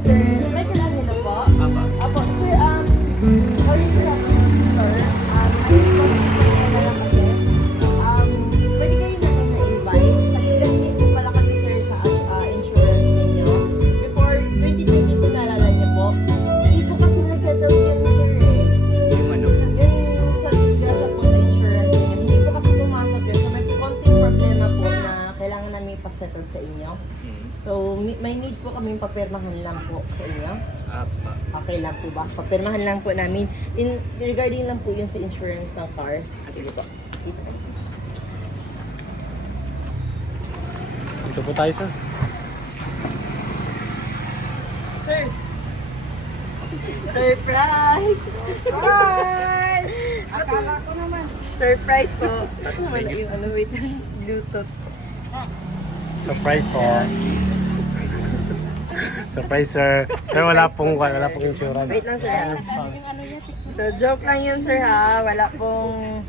sir. May kailangan na po? Apa. Apo, sir, sorry sir, sir. Ano lang kasi, pwede kayo natin na-invite. Sa liganin po pala kami, sir, sa insurance ninyo. Before 2022, naalala niyo po, hindi po kasi na-settle yun, sir, eh. Yung ano? Yung sa disgrasya po sa insurance ninyo, hindi po kasi pumasok yun. So, may konting problema po na kailangan namin ipasettle sa inyo. So, may need po kaming papirmahan lang po sa inyo. Apa. Okay lang po ba? Papirmahan lang po namin. Regarding lang po yun sa insurance ng car. Sige po. Ito po tayo, sir. Sir! Surprise! Surprise! Akala ko naman. Surprise po. Wala yung ano, wait, Bluetooth. Surprise po. Surprise, sir. Sir, wala pong insurance. Wait lang, sir. So, joke lang yun, sir, ha? Wala pong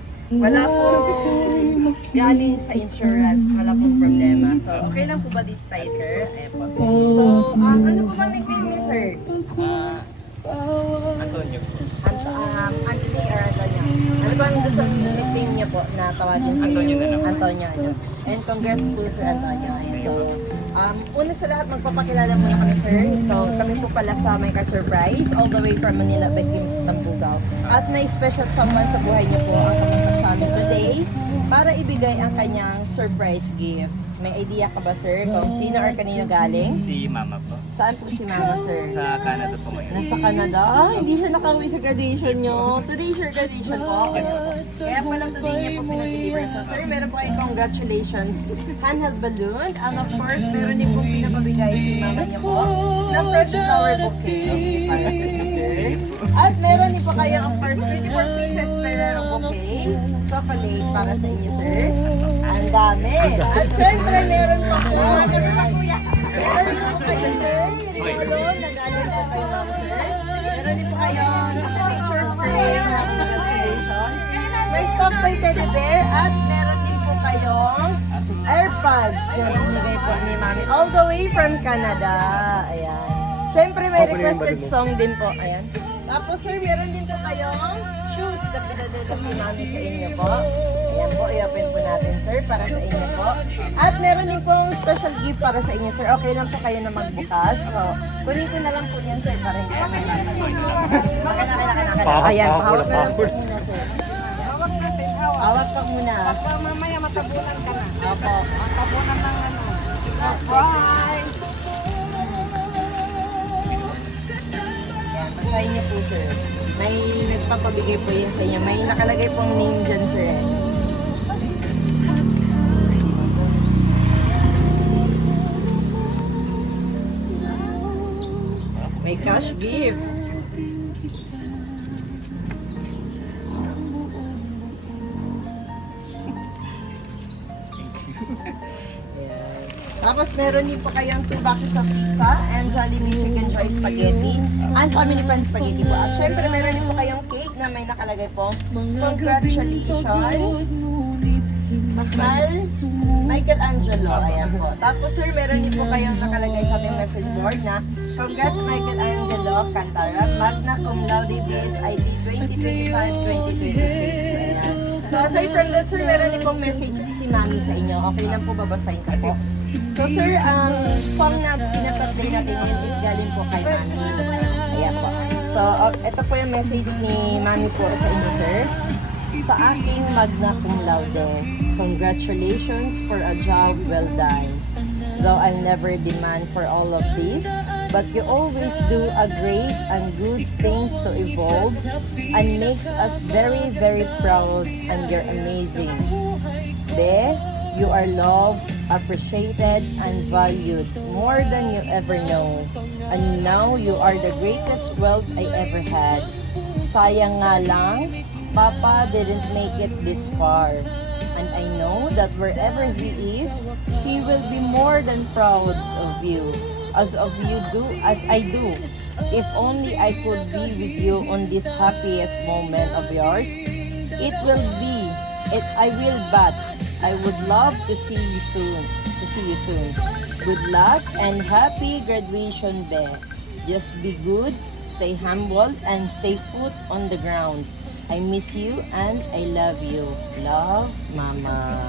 galing sa insurance. Wala pong problema. So, okay lang po ba dito tayo, sir? Ayan po. So, ano po bang nickname niyo, sir? Antonio. Anthony or Antonio? Ano ba ang gusto nickname niyo po na tawagin? Antonio na lang. Antonio. Ano? And congrats po, Sir Antonio. Ayan, so, una sa lahat, magpapakilala muna kami, sir. So, kami po pala sa My Car Surprise, all the way from Manila, Bekim, Tambugaw. At na-special someone sa buhay niyo po ang kamunta sa amin today para ibigay ang kanyang surprise gift. May idea ka ba, sir, kung sino or kanino galing? Si mama po. Saan po si Mama, sir? Sa Canada po ngayon. Nasa Canada? Ah, hindi siya nakauwi sa graduation nyo. Today is your graduation po. Kaya pala today niya po pinag-deliver. So, sir, meron po kayong congratulations. Handheld balloon. And of course, meron din po pinapabigay si mama niya po na fresh flower bouquet para sa inyo, sir. At meron din po kayo, of course, 24 pieces Ferrero bouquet. Chocolate para sa inyo, sir. Ang dami. At syempre, meron po po. Meron din po kayo, sir. Doon, nag-anon po kayo, ma'am, sir. Meron din po kayo naka-picture frame na congratulations. May stuffed toy teddy bear at meron din po kayong AirPods na binigay po ni Mami all the way from Canada. Ayan. Siyempre, may requested song din po. Ayan. Tapos, sir, meron din po kayong shoes na pinadala si Mami sa inyo po. Ayan po, i-open po natin, sir, para sa inyo po. At meron din pong special gift para sa inyo, sir. Okay lang po kayo na magbukas. So, kunin ko na lang po yan, sir, para hindi pa kayo Ayan, pahawak na lang po muna, sir. Hawak natin, hawak. Hawak ka muna. Baka mamaya matabunan ka na. Opo. Matabunan ng ano. Surprise! Ayan, basahin niyo po, sir. May nagpapabigay po yun sa inyo. May nakalagay pong name dyan, sir. May cash gift. Ayan. Tapos meron din po kayong 2 boxes of pizza and Jollibee Chicken Joy Spaghetti and Family Fun Spaghetti po. At syempre meron din po kayong cake na may nakalagay po. Congratulations, Mahal Michelangelo. Ayan po. Tapos sir, meron din po kayong nakalagay sa ating message board na congrats Michelangelo Cantara, magna cum laude BSIP 2025-2026. Ayan. So aside from that, sir, meron din pong message si Mami sa inyo. Okay lang po, babasahin ko po. So sir, ang song na pinapaplay natin ngayon is galing po kay Mami. Ayan po. So, ito po yung message ni Mami po sa inyo, sir. Sa aking magna cum laude, congratulations for a job well done. Though I'll never demand for all of this, but you always do a great and good things to evolve and makes us very, very proud, and you're amazing. Be, you are loved, appreciated, and valued more than you ever know. And now you are the greatest wealth I ever had. Sayang nga lang, Papa didn't make it this far. And I know that wherever he is, he will be more than proud of you, as I do. If only I could be with you on this happiest moment of yours, but I would love to see you soon. Good luck and happy graduation, Be. Just be good, stay humble, and stay foot on the ground. I miss you and I love you. Love, Mama.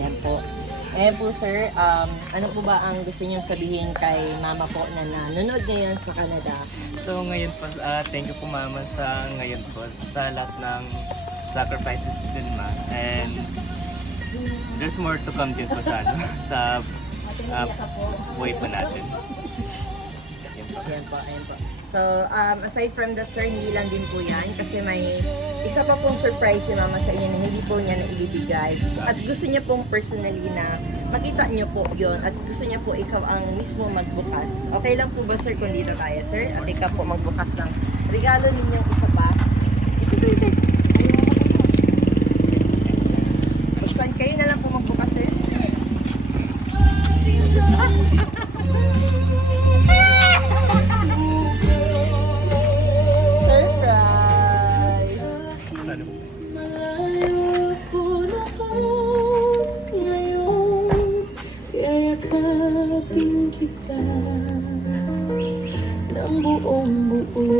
Yan po. Ayan po sir, ano po ba ang gusto niyo sabihin kay Mama po na nanonood ngayon sa Canada? So ngayon po, thank you po mama sa ngayon po, sa lahat ng sacrifices din ma. And there's more to come din po sa ano, sa buhay po natin. Yan po. Ayan po, ayan po. So, aside from that sir, hindi lang din po yan kasi may isa pa pong surprise si Mama sa inyo na hindi po niya naibibigay. At gusto niya pong personally na makita niyo po yon at gusto niya po ikaw ang mismo magbukas. Okay lang po ba sir kung dito tayo sir? At ikaw po magbukas ng regalo ninyong isa pa. Ito po sir. Basta kayo na lang po magbukas sir. Surprise! Ano? Malayo ko na po ngayon, kayakapin kita ng buong buo.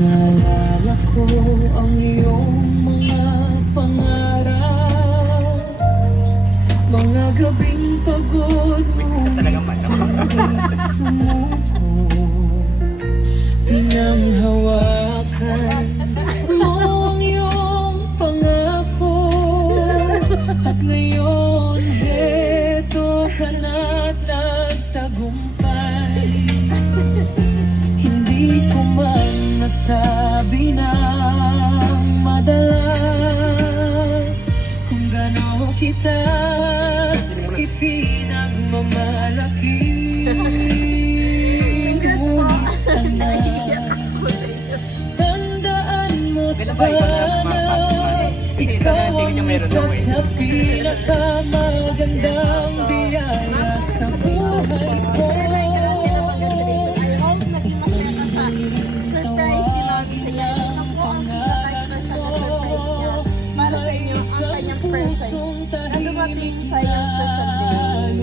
Naalala ko ang iyong mga pangarap, mga gabing pagod mo Talagang manok. sumuko, pinanghawakan mo ang iyong pangako. At ngayon, heto ka na't nagtagumpay. Hindi ko man nasabi ng madalas kung gaano kita ipinagmamalaki. Tandaan mo sana, ikaw ang isa sa pinakamagandang biyaya sa buhay ko. Surprise ni Mami sa inyo. Ito po ang pinaka-special na surprise niya para sa inyo ang kanyang present na dumating sa inyong special day.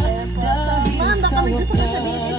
Ayan po. So, ma'am, baka may gusto ko sabihin